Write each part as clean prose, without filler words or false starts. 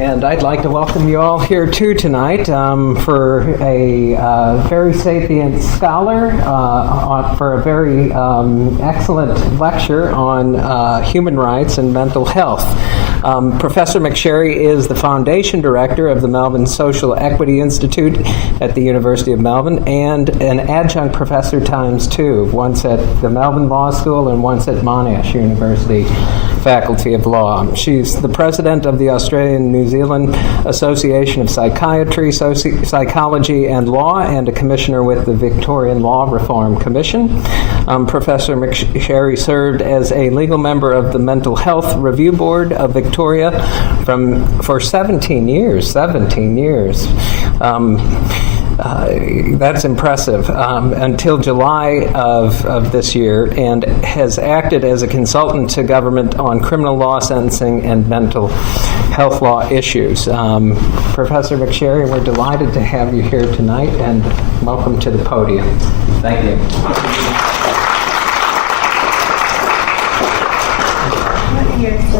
And I'd like to welcome you all here too tonight for a very sapient scholar for a very excellent lecture on human rights and mental health. Professor McSherry is the foundation director of the Melbourne Social Equity Institute at the University of Melbourne and an adjunct professor times two, once at the Melbourne Law School and once at Monash University Faculty of Law. She's the president of the Australian New Zealand Association of Psychiatry, Psychology and Law, and a commissioner with the Victorian Law Reform Commission. Professor McSherry served as a legal member of the Mental Health Review Board of Victoria for 17 years. That's impressive, until July of this year, and has acted as a consultant to government on criminal law, sentencing, and mental health law issues. Professor McSherry, we're delighted to have you here tonight, and welcome to the podium. Thank you.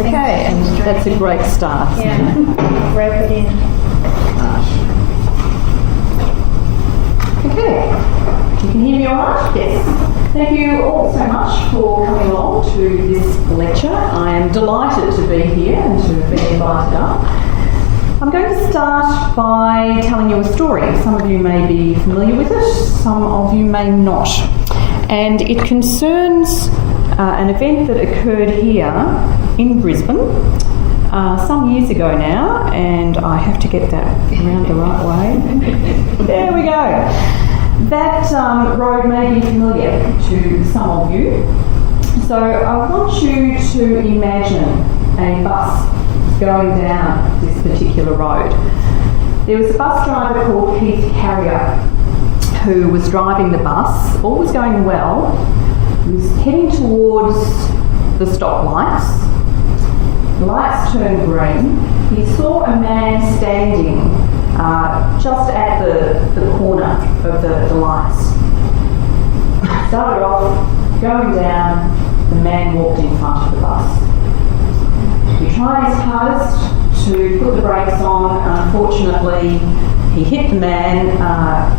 Okay, and that's a great start. Yeah, rope it in. Okay, you can hear me all right? Yes. Thank you all so much for coming along to this lecture. I am delighted to be here and to have been invited up. I'm going to start by telling you a story. Some of you may be familiar with it, some of you may not. And it concerns an event that occurred here in Brisbane some years ago now, and I have to get that around the right way. There we go. That road may be familiar to some of you. So I want you to imagine a bus going down this particular road. There was a bus driver called Keith Carrier who was driving the bus. All was going well. He was heading towards the stoplights. The lights turned green. He saw a man standing just at the corner of the lights. Started off, going down, the man walked in front of the bus. He tried his hardest to put the brakes on. Unfortunately, he hit the man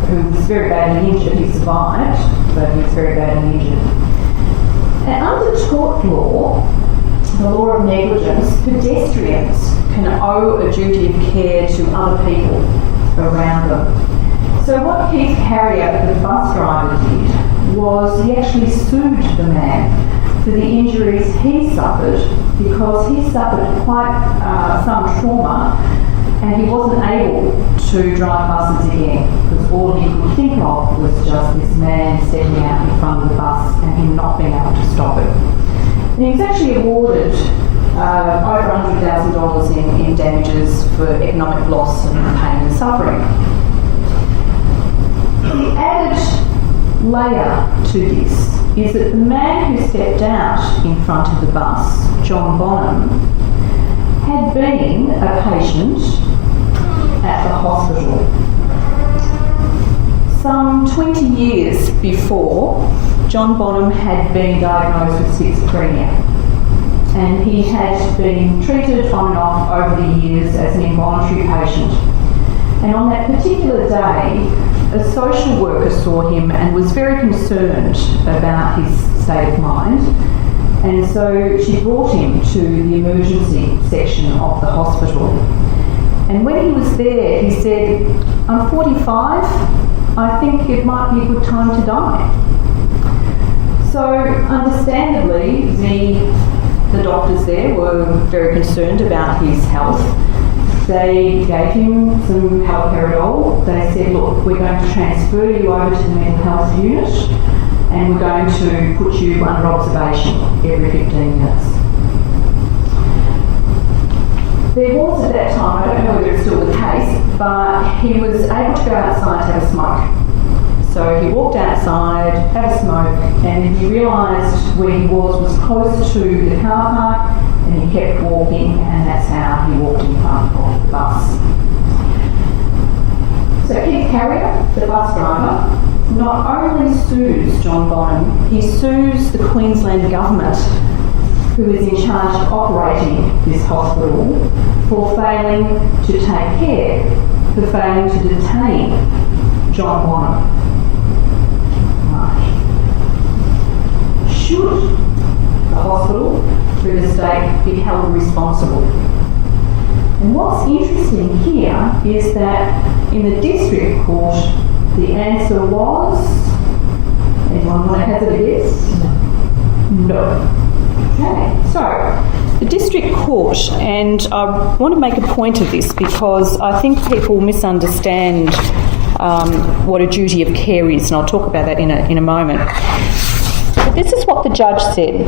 who was very badly injured. He survived, but he was very badly injured. And under tort law, the law of negligence, pedestrians can owe a duty of care to other people around them. So what Keith Carrier, the bus driver, did was he actually sued the man for the injuries he suffered, because he suffered quite some trauma and he wasn't able to drive buses again, because all he could think of was just this man stepping out in front of the bus and him not being able to stop it. And he was actually awarded over $100,000 in damages for economic loss and pain and suffering. The added layer to this is that the man who stepped out in front of the bus, John Bonham, had been a patient at the hospital. Some 20 years before, John Bonham had been diagnosed with schizophrenia, and he had been treated on and off over the years as an involuntary patient. And on that particular day, a social worker saw him and was very concerned about his state of mind, and so she brought him to the emergency section of the hospital. And when he was there, he said, "I'm 45, I think it might be a good time to die." So understandably, the doctors there were very concerned about his health. They gave him some haloperidol. They said, "Look, we're going to transfer you over to the mental health unit and we're going to put you under observation every 15 minutes. There was at that time, I don't know whether it's still the case, but he was able to go outside to have a smoke. So he walked outside, had a smoke, and he realised where he was close to the car park, and he kept walking, and that's how he walked in front of the bus. So Keith Carrier, the bus driver, not only sues John Bonham, he sues the Queensland government who is in charge of operating this hospital, for failing to take care, for failing to detain John Bonham. Right. Should the hospital, through the state, be held responsible? And what's interesting here is that in the district court, the answer was, anyone want to hazard a guess? No. Okay, so the district court, and I want to make a point of this because I think people misunderstand what a duty of care is, and I'll talk about that in a moment. But this is what the judge said.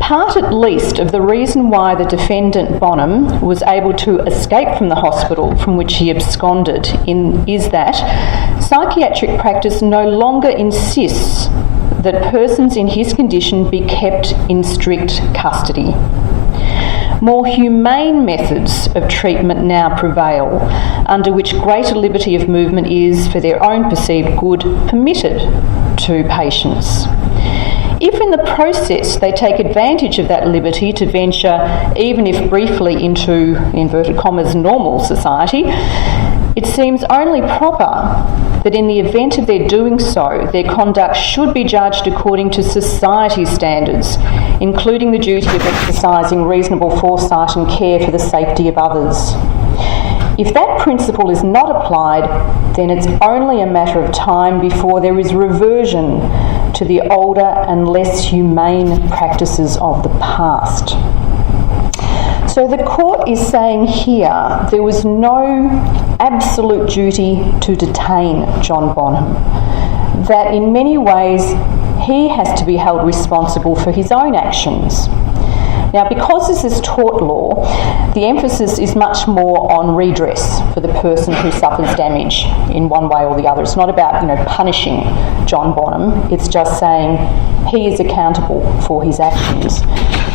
Part at least of the reason why the defendant Bonham was able to escape from the hospital from which he absconded is that psychiatric practice no longer insists that persons in his condition be kept in strict custody. More humane methods of treatment now prevail, under which greater liberty of movement is, for their own perceived good, permitted to patients. If in the process they take advantage of that liberty to venture, even if briefly, into, inverted commas, normal society, it seems only proper that in the event of their doing so, their conduct should be judged according to society's standards, including the duty of exercising reasonable foresight and care for the safety of others. If that principle is not applied, then it's only a matter of time before there is reversion to the older and less humane practices of the past. So the court is saying here there was no absolute duty to detain John Bonham, that in many ways he has to be held responsible for his own actions. Now, because this is tort law, the emphasis is much more on redress for the person who suffers damage in one way or the other. It's not about, punishing John Bonham. It's just saying he is accountable for his actions.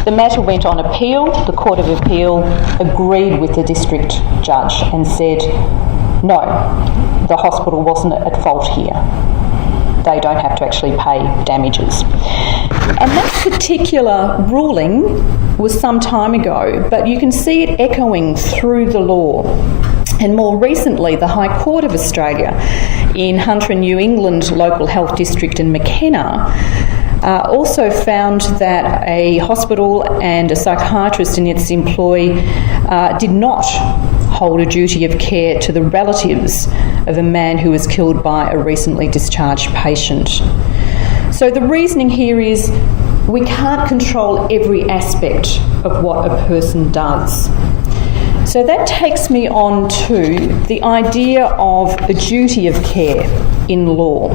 The matter went on appeal. The Court of Appeal agreed with the district judge and said, no, the hospital wasn't at fault here. They don't have to actually pay damages. And that particular ruling was some time ago, but you can see it echoing through the law. And more recently, the High Court of Australia in Hunter and New England Local Health District in McKenna also found that a hospital and a psychiatrist in its employ did not hold a duty of care to the relatives of a man who was killed by a recently discharged patient. So the reasoning here is we can't control every aspect of what a person does. So that takes me on to the idea of a duty of care in law.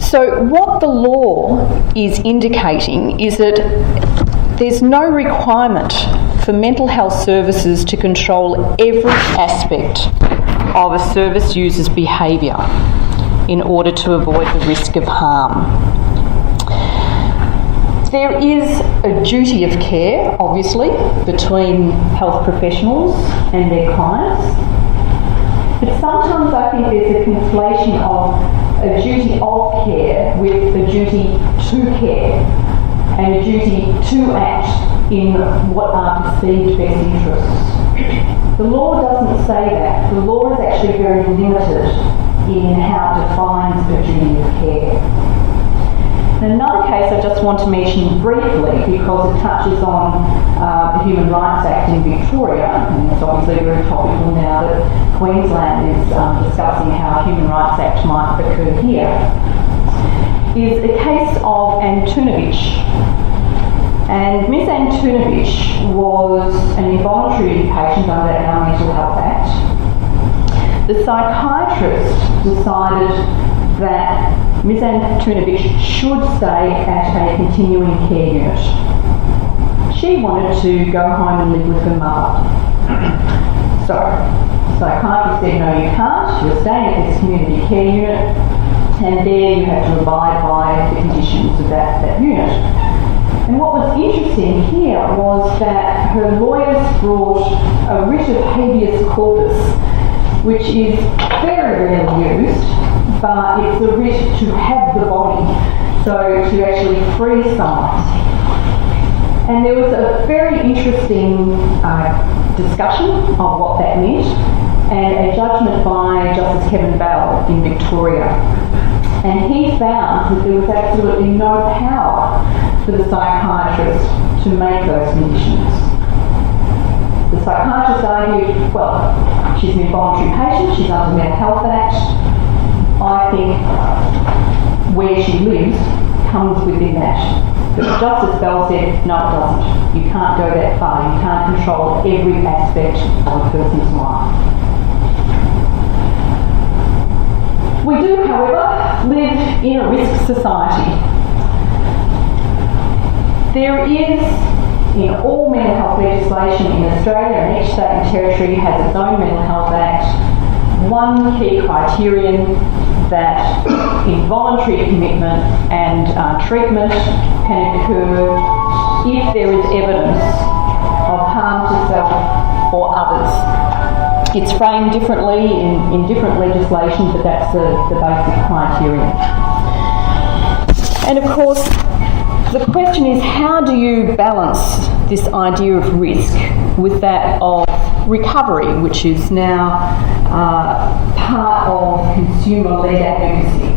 So what the law is indicating is that there's no requirement for mental health services to control every aspect of a service user's behaviour in order to avoid the risk of harm. There is a duty of care, obviously, between health professionals and their clients, but sometimes I think there's a conflation of a duty of care with a duty to care and a duty to act in what are perceived best interests. The law doesn't say that. The law is actually very limited in how it defines a duty of care. Another case I just want to mention briefly because it touches on the Human Rights Act in Victoria, and it's obviously very topical now that Queensland is discussing how a Human Rights Act might occur here, is a case of Antunovich. And Ms Antunovich was an involuntary patient under our Mental Health Act. The psychiatrist decided that Ms Antunovich should stay at a continuing care unit. She wanted to go home and live with her mother. So, the psychiatrist said, no you can't, you're staying at this community care unit and there you have to abide by the conditions of that unit. And what was interesting here was that her lawyers brought a writ of habeas corpus, which is very rarely used, but it's a writ to have the body so to actually free someone. And there was a very interesting discussion of what that meant, and a judgment by Justice Kevin Bell in Victoria. And he found that there was absolutely no power for the psychiatrist to make those conditions. The psychiatrist argued, well, she's an involuntary patient, she's under the Mental Health Act. I think where she lives comes within that. But Justice Bell said, no, it doesn't. You can't go that far. You can't control every aspect of a person's life. We do, however, live in a risk society. There is, in all mental health legislation in Australia, and each state and territory has its own Mental Health Act, one key criterion that involuntary commitment and treatment can occur if there is evidence of harm to self or others. It's framed differently in different legislation, but that's the basic criterion. And of course, the question is, how do you balance this idea of risk with that of recovery, which is now part of consumer-led advocacy,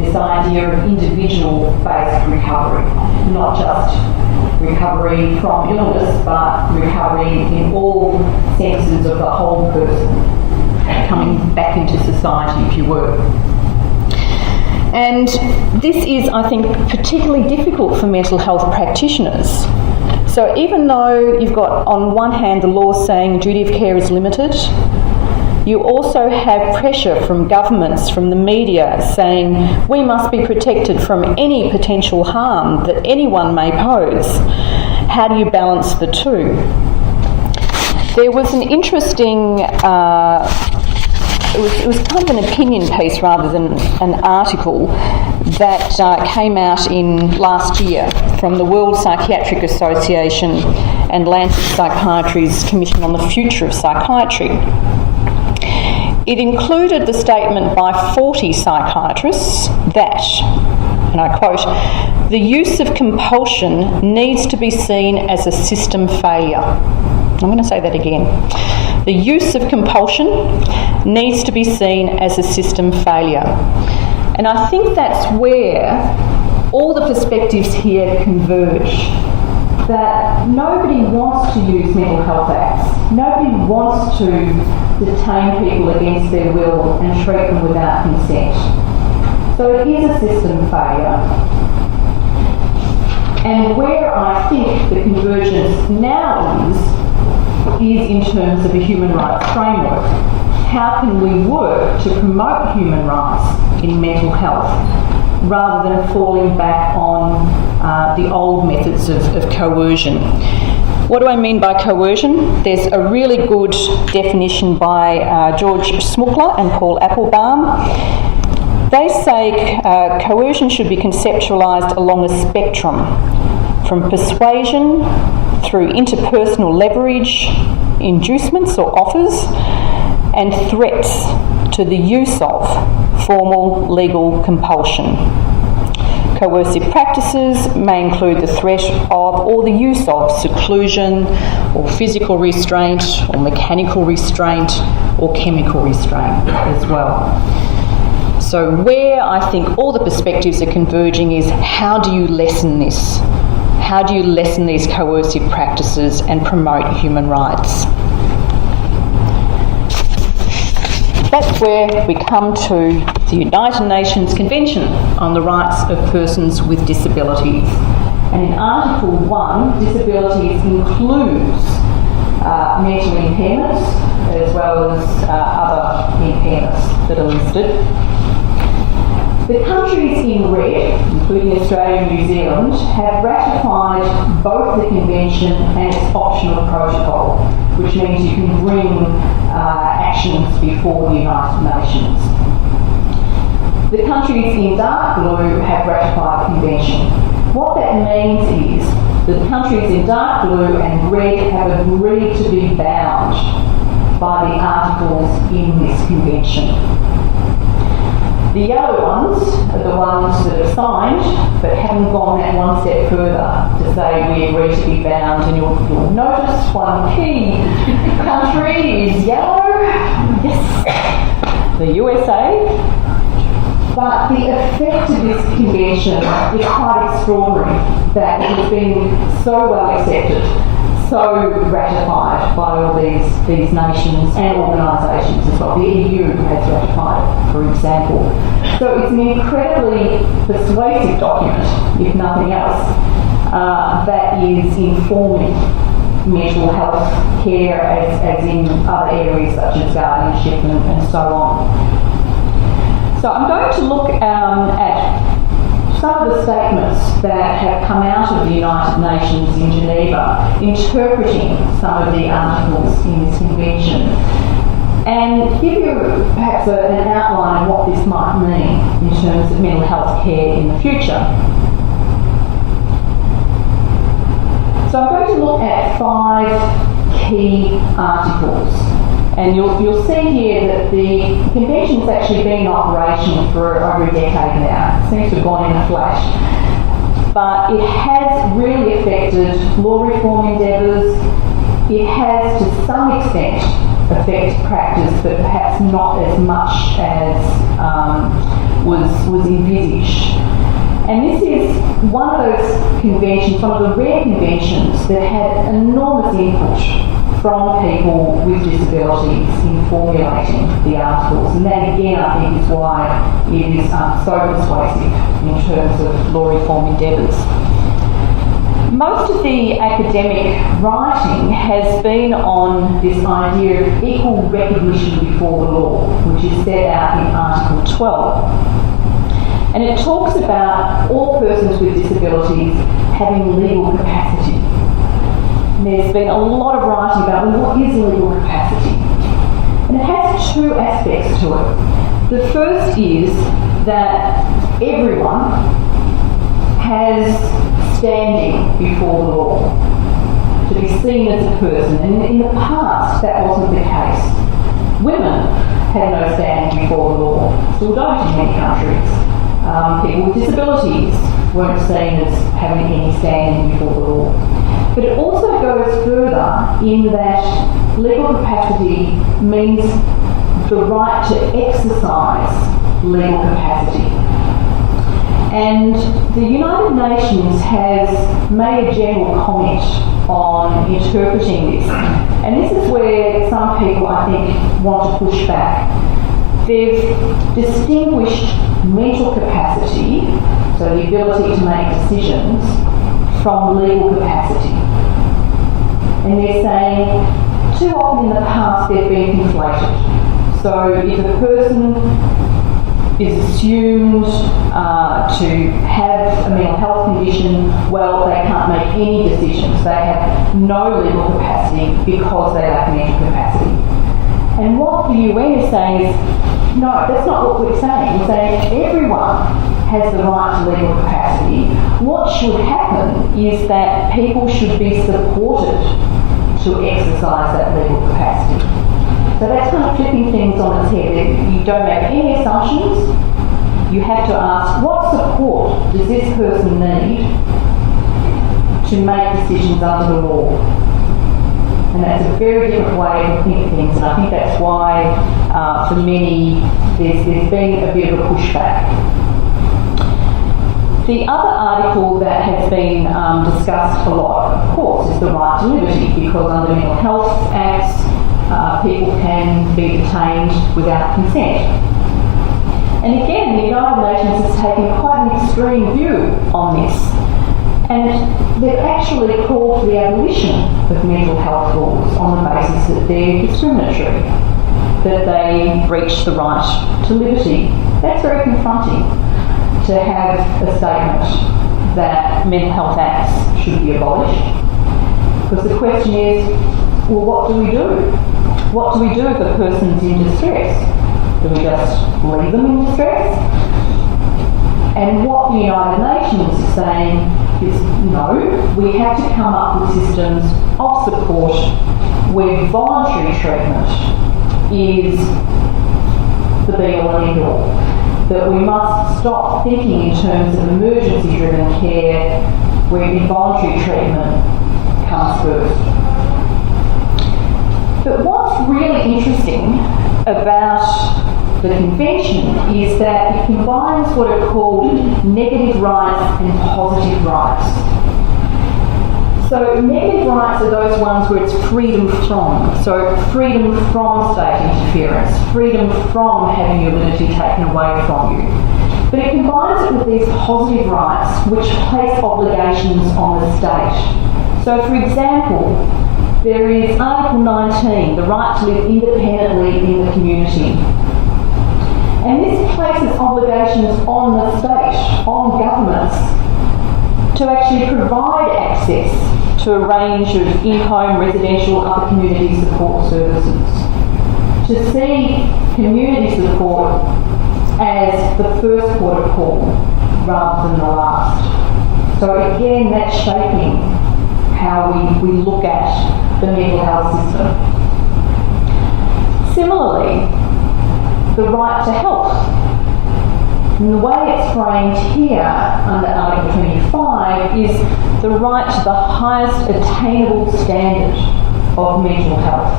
this idea of individual-based recovery, not just recovery from illness, but recovery in all senses of the whole person, coming back into society, if you were. And this is, I think, particularly difficult for mental health practitioners. So even though you've got, on one hand, the law saying duty of care is limited, you also have pressure from governments, from the media, saying we must be protected from any potential harm that anyone may pose. How do you balance the two? There was an interesting, it was kind of an opinion piece rather than an article that came out in last year from the World Psychiatric Association and Lancet Psychiatry's Commission on the Future of Psychiatry. It included the statement by 40 psychiatrists that, and I quote, the use of compulsion needs to be seen as a system failure. I'm going to say that again. The use of compulsion needs to be seen as a system failure. And I think that's where all the perspectives here converge. That nobody wants to use mental health acts. Nobody wants to detain people against their will and treat them without consent. So it is a system failure. And where I think the convergence now is in terms of a human rights framework. How can we work to promote human rights in mental health rather than falling back on the old methods of coercion? What do I mean by coercion? There's a really good definition by George Smukler and Paul Applebaum. They say coercion should be conceptualised along a spectrum, from persuasion through interpersonal leverage, inducements or offers, and threats to the use of formal legal compulsion. Coercive practices may include the threat of or the use of seclusion or physical restraint or mechanical restraint or chemical restraint as well. So where I think all the perspectives are converging is, how do you lessen this? How do you lessen these coercive practices and promote human rights? That's where we come to the United Nations Convention on the Rights of Persons with Disabilities. And in Article 1, disabilities includes mental impairments as well as other impairments that are listed. The countries in red, including Australia and New Zealand, have ratified both the Convention and its optional protocol, which means you can bring actions before the United Nations. The countries in dark blue have ratified the Convention. What that means is that the countries in dark blue and red have agreed to be bound by the articles in this Convention. The yellow ones are the ones that are signed but haven't gone that one step further to say we agree to be bound, and you'll notice one key country is yellow. Yes, the USA. But the effect of this convention is quite extraordinary, that it has been so well accepted, so ratified by all these nations and organisations as well. The EU has ratified it, for example. So it's an incredibly persuasive document, if nothing else, that is informing mental health care as in other areas such as guardianship and so on. So I'm going to look at some of the statements that have come out of the United Nations in Geneva interpreting some of the articles in this convention and give you perhaps an outline of what this might mean in terms of mental health care in the future. So I'm going to look at 5 key articles. And you'll see here that the convention's actually been in operation for over a decade now. It seems to have gone in a flash. But it has really affected law reform endeavours. It has, to some extent, affected practice, but perhaps not as much as was envisaged. And this is one of those conventions, one of the rare conventions that had enormous input from people with disabilities in formulating the articles, and that again I think is why it is so persuasive in terms of law reform endeavours. Most of the academic writing has been on this idea of equal recognition before the law, which is set out in Article 12. And it talks about all persons with disabilities having legal capacity. There's been a lot of writing about, well, what is legal capacity? And it has 2 aspects to it. The first is that everyone has standing before the law, to be seen as a person. And in the past, that wasn't the case. Women had no standing before the law, still don't in many countries. People with disabilities weren't seen as having any standing before the law. But it also goes further in that legal capacity means the right to exercise legal capacity. And the United Nations has made a general comment on interpreting this. And this is where some people, I think, want to push back. They've distinguished mental capacity, so the ability to make decisions, from legal capacity. And they're saying too often in the past they've been conflated. So if a person is assumed to have a mental health condition, well, they can't make any decisions. They have no legal capacity because they lack mental capacity. And what the UN is saying is, no, that's not what we're saying. We're saying everyone has the right to legal capacity. What should happen is that people should be supported to exercise that legal capacity. So that's kind of flipping things on its head. You don't make any assumptions. You have to ask, what support does this person need to make decisions under the law? And that's a very different way of thinking things, and I think that's why, for many, there's been a bit of a pushback. The other article that has been discussed a lot, of course, is the right to liberty, because under Mental Health Acts, people can be detained without consent. And again, the United Nations has taken quite an extreme view on this. And they've actually called for the abolition of mental health laws on the basis that they're discriminatory, that they breach the right to liberty. That's very confronting, to have a statement that mental health acts should be abolished. Because the question is, well, what do we do? What do we do if a person's in distress? Do we just leave them in distress? And what the United Nations is saying is, no, we have to come up with systems of support where voluntary treatment is the be-all and end-all. that we must stop thinking in terms of emergency-driven care where involuntary treatment comes first. But what's really interesting about the Convention is that it combines what are called negative rights and positive rights. So negative rights are those ones where it's freedom from. So freedom from state interference, freedom from having your liberty taken away from you. But it combines it with these positive rights which place obligations on the state. So for example, there is Article 19, the right to live independently in the community. And this places obligations on the state, on governments, to actually provide access to a range of in-home, residential, other community support services. To see community support as the first port of call rather than the last. So again, that's shaping how we look at the mental health system. Similarly, the right to health. And the way it's framed here under Article 25 is the right to the highest attainable standard of mental health.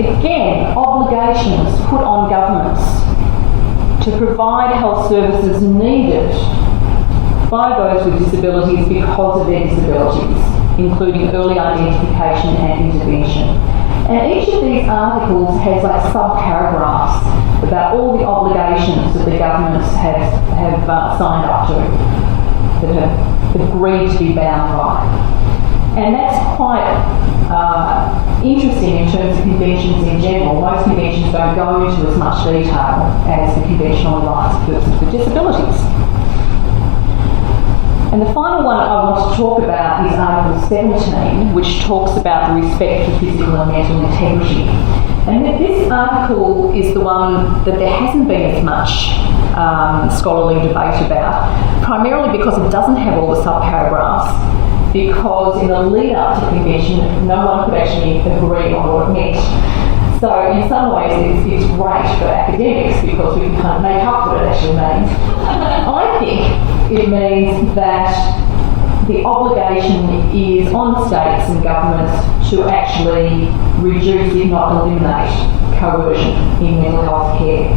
Again, obligations put on governments to provide health services needed by those with disabilities because of their disabilities, including early identification and intervention. And each of these articles has like sub-paragraphs about all the obligations that the governments have signed up to, that have agreed to be bound by. And that's quite interesting in terms of conventions in general. Most conventions don't go into as much detail as the Convention on the Rights of Persons with Disabilities. And the final one I want to talk about is Article 17, which talks about the respect for physical and mental integrity. And this article is the one that there hasn't been as much scholarly debate about, primarily because it doesn't have all the sub-paragraphs, because in the lead-up to the Convention, no one could actually agree on what it meant. So in some ways it's great for academics because we can kind of make up what it actually means. I think it means that the obligation is on states and governments to actually reduce, if not eliminate, coercion in mental health care.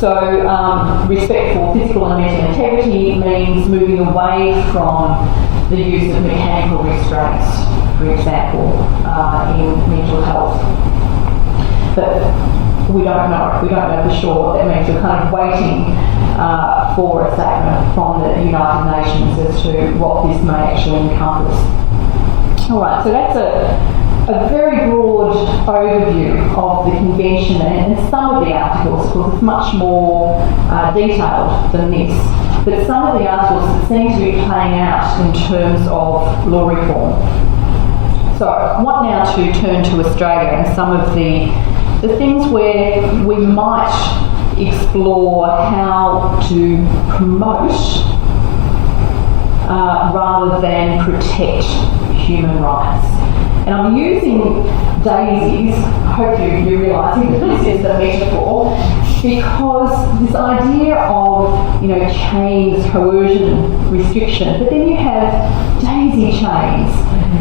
So respect for physical and mental integrity means moving away from the use of mechanical restraints, for example, in mental health. But we don't know for sure what that means. We're kind of waiting for a statement from the United Nations as to what this may actually encompass. All right, so that's a very broad overview of the Convention and some of the articles, because it's much more detailed than this. But some of the articles that seem to be playing out in terms of law reform. So I want now to turn to Australia and some of the things where we might explore how to promote rather than protect human rights. And I'm using daisies, I hope you're realising that this is a metaphor, because this idea of, chains, coercion, restriction, but then you have daisy chains.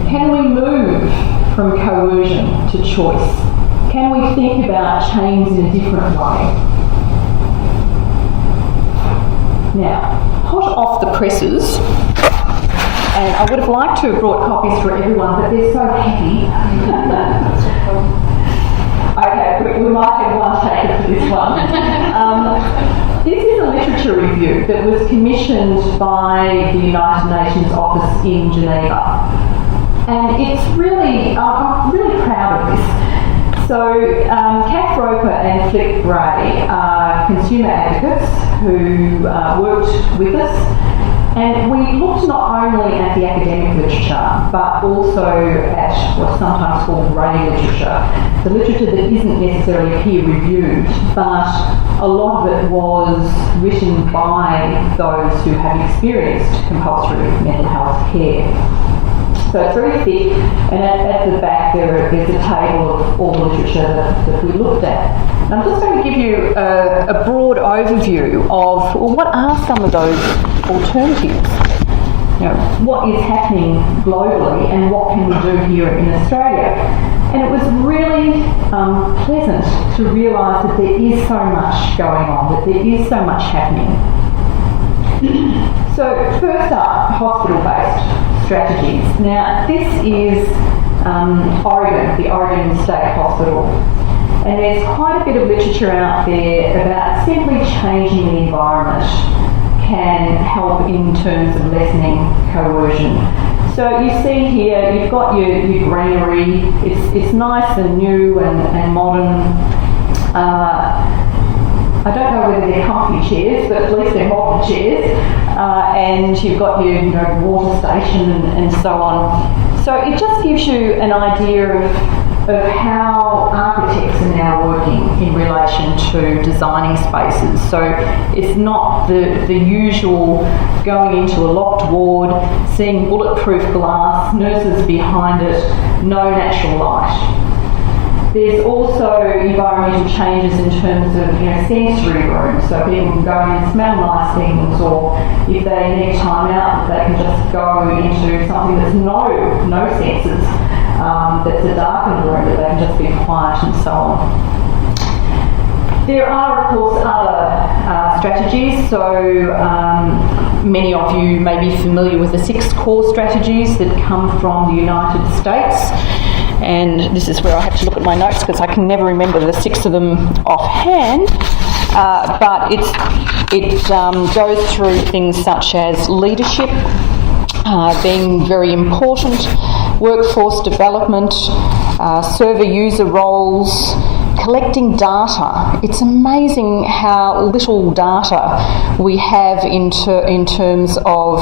Can we move from coercion to choice? Can we think about chains in a different way? Now, hot off the presses, and I would have liked to have brought copies for everyone, but they're so heavy. Okay, we might have one taken for this one. This is a literature review that was commissioned by the United Nations office in Geneva. And it's really, I'm really proud of this. So, Kath Roper and Flick Gray are consumer advocates who worked with us. And we looked not only at the academic literature, but also at what's sometimes called grey literature, the literature that isn't necessarily peer-reviewed, but a lot of it was written by those who have experienced compulsory mental health care. So it's very thick, and at the back there's a table of all the literature that we looked at. And I'm just going to give you a broad overview of, well, what are some of those alternatives? You know, what is happening globally and what can we do here in Australia? And it was really pleasant to realise that there is so much going on, that there is so much happening. So first up, hospital-based strategies. Now this is Oregon, the Oregon State Hospital. And there's quite a bit of literature out there about simply changing the environment can help in terms of lessening coercion. So you see here, you've got your greenery. It's nice and new and modern. I don't know whether they're comfy chairs, but at least they're modern chairs. And you've got your water station and so on. So it just gives you an idea of how architects are now working in relation to designing spaces. So it's not the usual going into a locked ward, seeing bulletproof glass, nurses behind it, no natural light. There's also environmental changes in terms of sensory rooms, so people can go in and smell nice things, or if they need time out, they can just go into something that's no sensors, that's a darkened room that they can just be quiet and so on. There are, of course, other strategies. So many of you may be familiar with the 6 core strategies that come from the United States. And this is where I have to look at my notes because I can never remember the 6 of them offhand. But it goes through things such as leadership being very important, workforce development, server user roles, collecting data. It's amazing how little data we have in terms of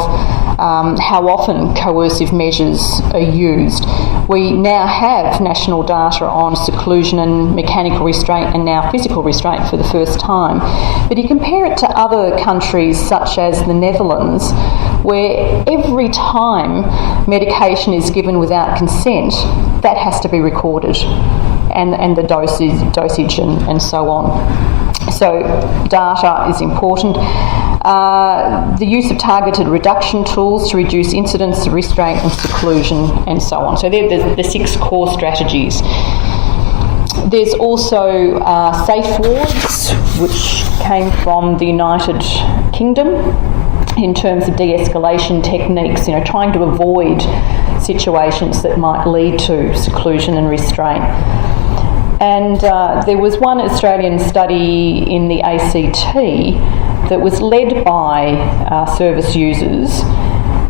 how often coercive measures are used. We now have national data on seclusion and mechanical restraint and now physical restraint for the first time. But you compare it to other countries such as the Netherlands, where every time medication is given without consent, that has to be recorded, and the dosage and so on. So data is important. The use of targeted reduction tools to reduce incidents of restraint and seclusion and so on. So they're the 6 core strategies. There's also safe wards, which came from the United Kingdom, in terms of de-escalation techniques, trying to avoid situations that might lead to seclusion and restraint. And there was one Australian study in the ACT that was led by service users,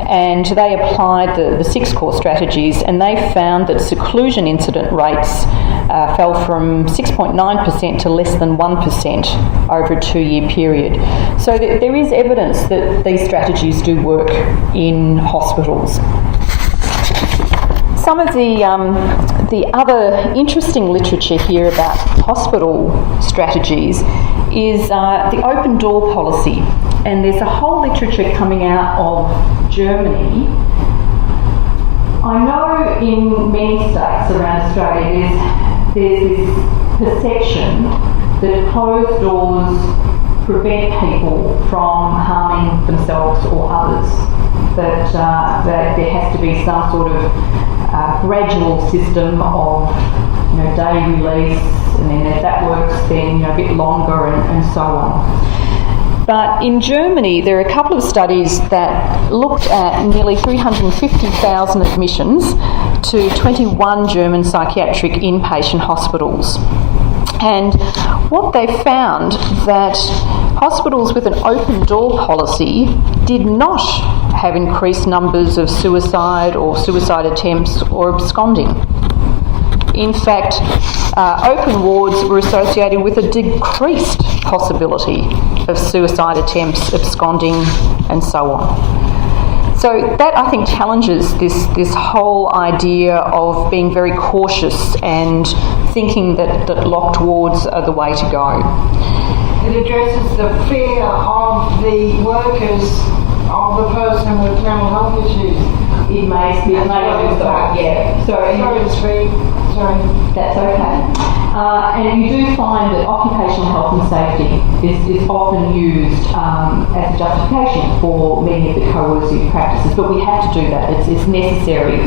and they applied the 6 core strategies, and they found that seclusion incident rates fell from 6.9% to less than 1% over a 2-year period. So there is evidence that these strategies do work in hospitals. Some of the other interesting literature here about hospital strategies is the open door policy, and there's a whole literature coming out of Germany. I know in many states around Australia there's this perception that closed doors prevent people from harming themselves or others, that there has to be some sort of gradual system of day release, and then if that works then a bit longer and so on. But in Germany there are a couple of studies that looked at nearly 350,000 admissions to 21 German psychiatric inpatient hospitals. And what they found that hospitals with an open door policy did not have increased numbers of suicide or suicide attempts or absconding. In fact, open wards were associated with a decreased possibility of suicide attempts, absconding, and so on. So that, I think, challenges this whole idea of being very cautious and thinking that locked wards are the way to go. It addresses the fear of the workers, of the person with mental health issues, it may do so, yeah. Sorry. That's okay. And you do find that occupational health and safety is often used as a justification for many of the coercive practices, but we have to do that. It's necessary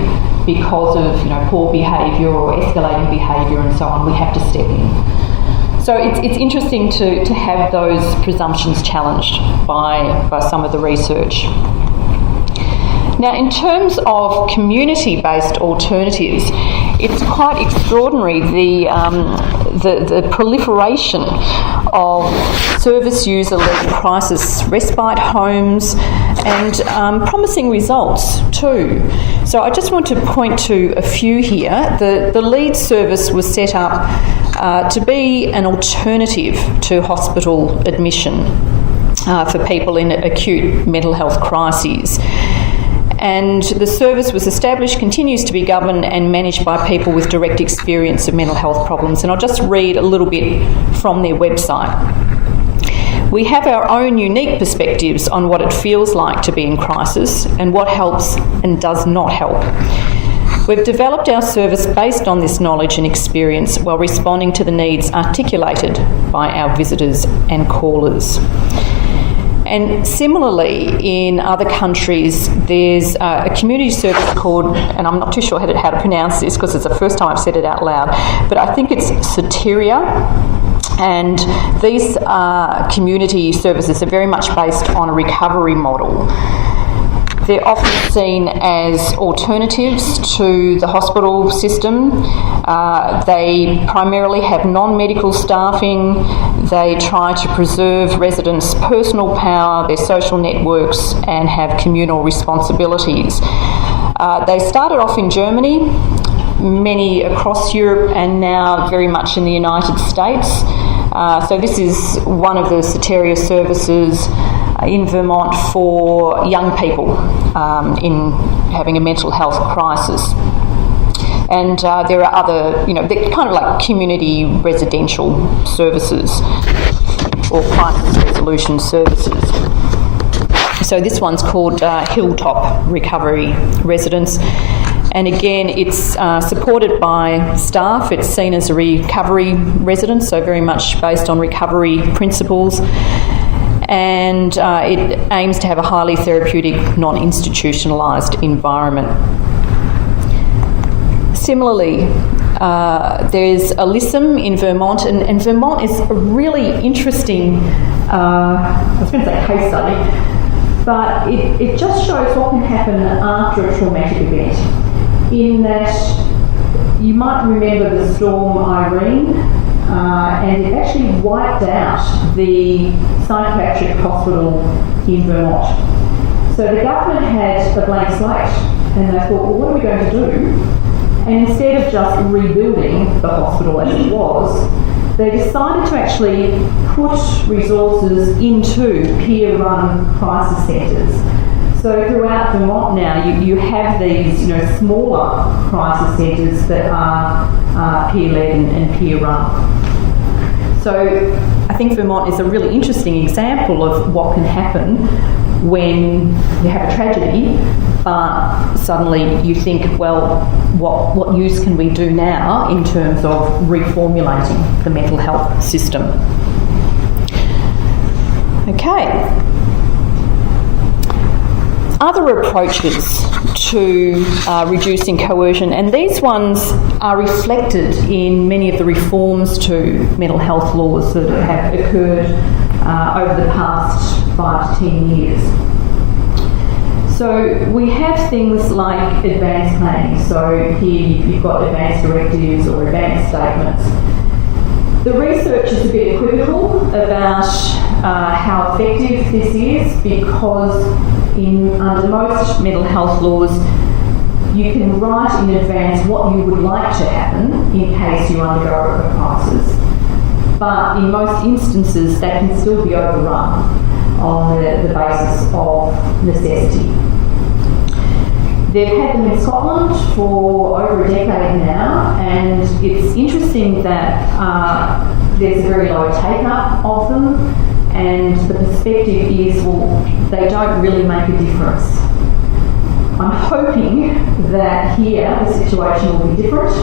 because of poor behaviour or escalating behaviour and so on. We have to step in. So it's interesting to have those presumptions challenged by some of the research. Now, in terms of community-based alternatives, it's quite extraordinary the proliferation of service user-led crisis respite homes and promising results too. So I just want to point to a few here. The lead service was set up to be an alternative to hospital admission for people in acute mental health crises. And the service was established, continues to be governed and managed by people with direct experience of mental health problems. And I'll just read a little bit from their website. We have our own unique perspectives on what it feels like to be in crisis and what helps and does not help. We've developed our service based on this knowledge and experience while responding to the needs articulated by our visitors and callers. And similarly, in other countries, there's a community service called, and I'm not too sure how to pronounce this because it's the first time I've said it out loud, but I think it's Soteria. And these community services are very much based on a recovery model. They're often seen as alternatives to the hospital system. They primarily have non-medical staffing. They try to preserve residents' personal power, their social networks, and have communal responsibilities. They started off in Germany, many across Europe, and now very much in the United States. So this is one of the Soteria services in Vermont for young people in having a mental health crisis. And there are other, they're kind of like community residential services or crisis resolution services. So this one's called Hilltop Recovery Residence. And again, it's supported by staff. It's seen as a recovery residence, so very much based on recovery principles. And it aims to have a highly therapeutic, non-institutionalised environment. Similarly, there's Alyssum in Vermont, and Vermont is a really interesting, I was going to say case study, but it just shows what can happen after a traumatic event, in that you might remember the storm Irene, and it actually wiped out the psychiatric hospital in Vermont. So the government had a blank slate, and they thought, well, what are we going to do? And instead of just rebuilding the hospital as it was, they decided to actually put resources into peer-run crisis centres. So throughout Vermont now, you have these smaller crisis centres that are peer-led and peer-run. So I think Vermont is a really interesting example of what can happen when you have a tragedy, but suddenly you think, well, what use can we do now in terms of reformulating the mental health system? Okay. Other approaches to reducing coercion, and these ones are reflected in many of the reforms to mental health laws that have occurred over the past 5 to 10 years. So we have things like advanced planning. So here you've got advanced directives or advanced statements. The research is a bit equivocal about how effective this is, because under most mental health laws, you can write in advance what you would like to happen in case you undergo a crisis. But in most instances, that can still be overrun on the basis of necessity. They've had them in Scotland for over a decade now, and it's interesting that there's a very low take-up of them, and the perspective is, well, they don't really make a difference. I'm hoping that here the situation will be different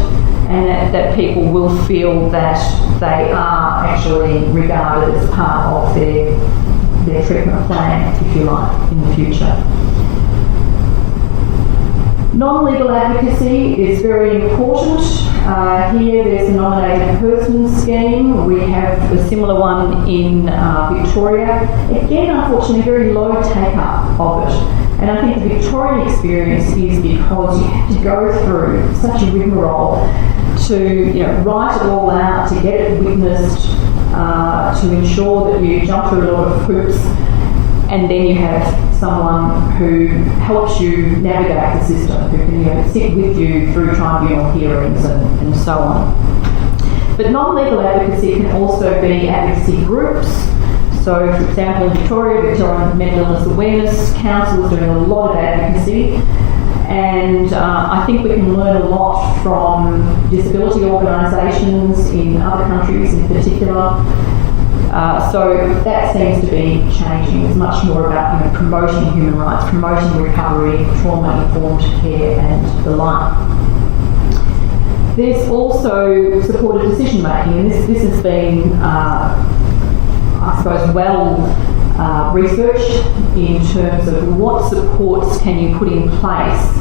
and that people will feel that they are actually regarded as part of their treatment plan, if you like, in the future. Non-legal advocacy is very important. Here there's a nominated person scheme. We have a similar one in Victoria. Again, unfortunately, very low take-up of it. And I think the Victorian experience is because you have to go through such a rigmarole to write it all out, to get it witnessed, to ensure that you jump through a lot of hoops, and then you have someone who helps you navigate the system, who can sit with you through tribunal hearings and so on. But non-legal advocacy can also be advocacy groups. So, for example, in Victoria, Victorian Mental Illness Awareness Council is doing a lot of advocacy, and I think we can learn a lot from disability organisations in other countries in particular. So that seems to be changing. It's much more about promoting human rights, promoting recovery, trauma-informed care and the like. There's also supported decision making, and this has been, I suppose, well researched in terms of what supports can you put in place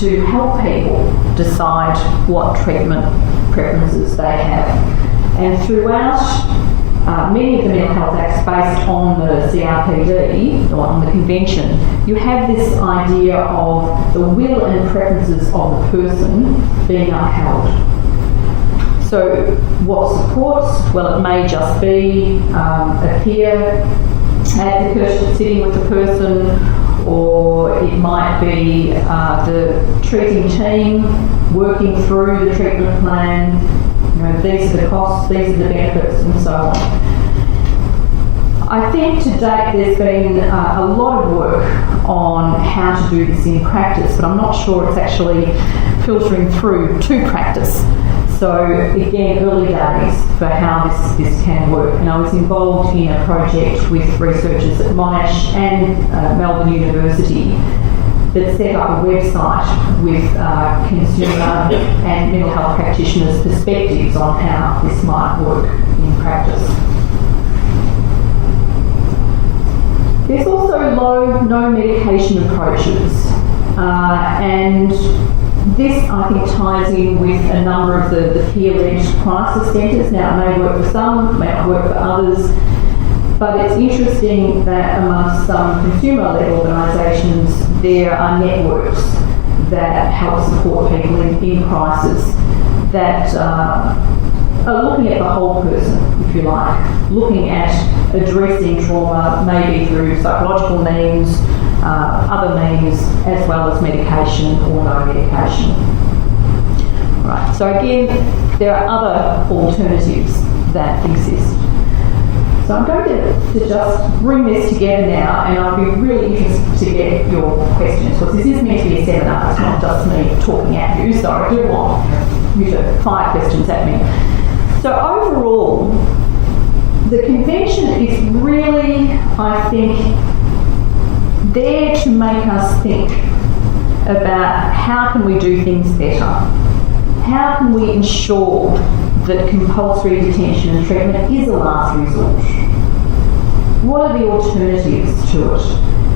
to help people decide what treatment preferences they have. And throughout many of the mental health acts based on the CRPD or on the convention, you have this idea of the will and preferences of the person being upheld. So what supports? Well, it may just be a peer advocate sitting with the person, or it might be the treating team working through the treatment plan. These are the costs, these are the benefits, and so on. I think to date there's been a lot of work on how to do this in practice, but I'm not sure it's actually filtering through to practice. So again, early days for how this can work. And I was involved in a project with researchers at Monash and Melbourne University that set up a website with consumer and mental health practitioners' perspectives on how this might work in practice. There's also no medication approaches, and this I think ties in with a number of the peer-led crisis centres. Now it may work for some, may not work for others, but it's interesting that amongst some consumer-led organisations there are networks that help support people in crisis that are looking at the whole person, if you like, looking at addressing trauma maybe through psychological means, other means, as well as medication or no medication. Right, so again, there are other alternatives that exist. So I'm going to just bring this together now, and I'll be really interested to get your questions, because this is meant to be a seminar, it's not just me talking at you, so I do want you to fire questions at me. So overall, the convention is really, I think, there to make us think about how can we do things better? How can we ensure that compulsory detention and treatment is a last resort? What are the alternatives to it?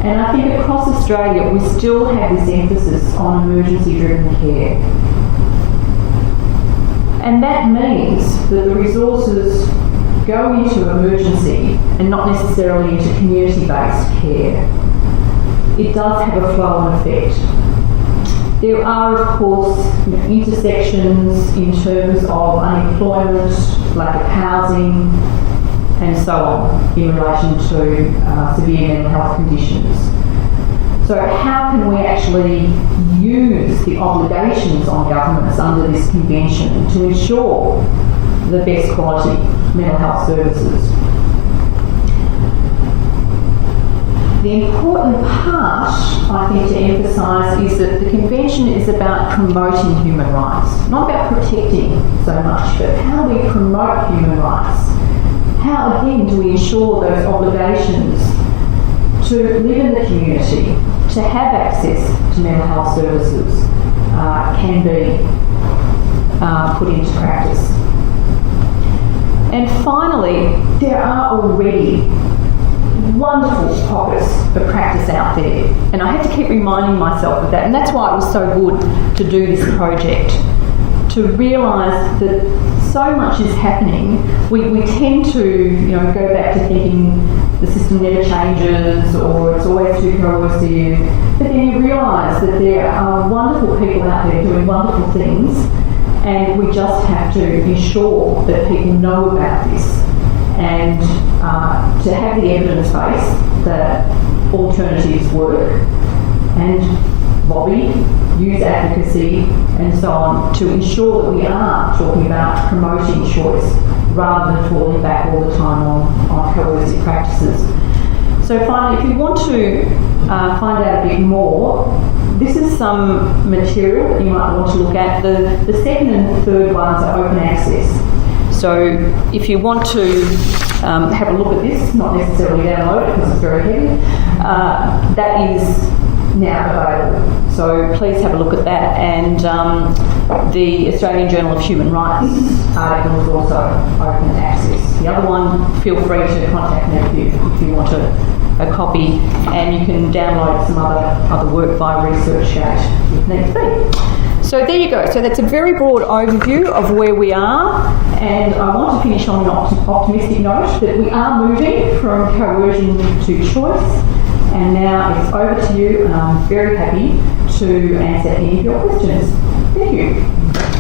And I think across Australia we still have this emphasis on emergency-driven care. And that means that the resources go into emergency and not necessarily into community-based care. It does have a flow-on effect. There are, of course, intersections in terms of unemployment, lack of housing, and so on in relation to severe mental health conditions. So how can we actually use the obligations on governments under this convention to ensure the best quality mental health services? The important part, I think, to emphasise is that the convention is about promoting human rights, not about protecting so much, but how do we promote human rights? How, again, do we ensure those obligations to live in the community, to have access to mental health services can be put into practice. And finally, there are already wonderful pockets of practice out there, and I had to keep reminding myself of that, and that's why it was so good to do this project, to realise that so much is happening. We tend to go back to thinking the system never changes or it's always too coercive, but then you realise that there are wonderful people out there doing wonderful things, and we just have to ensure that people know about this and to have the evidence base that alternatives work, and lobby, use advocacy and so on to ensure that we are talking about promoting choice rather than falling back all the time on coercive practices. So finally, if you want to find out a bit more, this is some material that you might want to look at. The second and third ones are open access. So if you want to have a look at this, not necessarily download it because it's very heavy, that is now available. So please have a look at that. And the Australian Journal of Human Rights article is also open access. The other one, feel free to contact me if you want a copy, and you can download some other work via ResearchGate if needs be. So there you go. So that's a very broad overview of where we are, and I want to finish on an optimistic note that we are moving from coercion to choice. And now it's over to you, and I'm very happy to answer any of your questions. Thank you.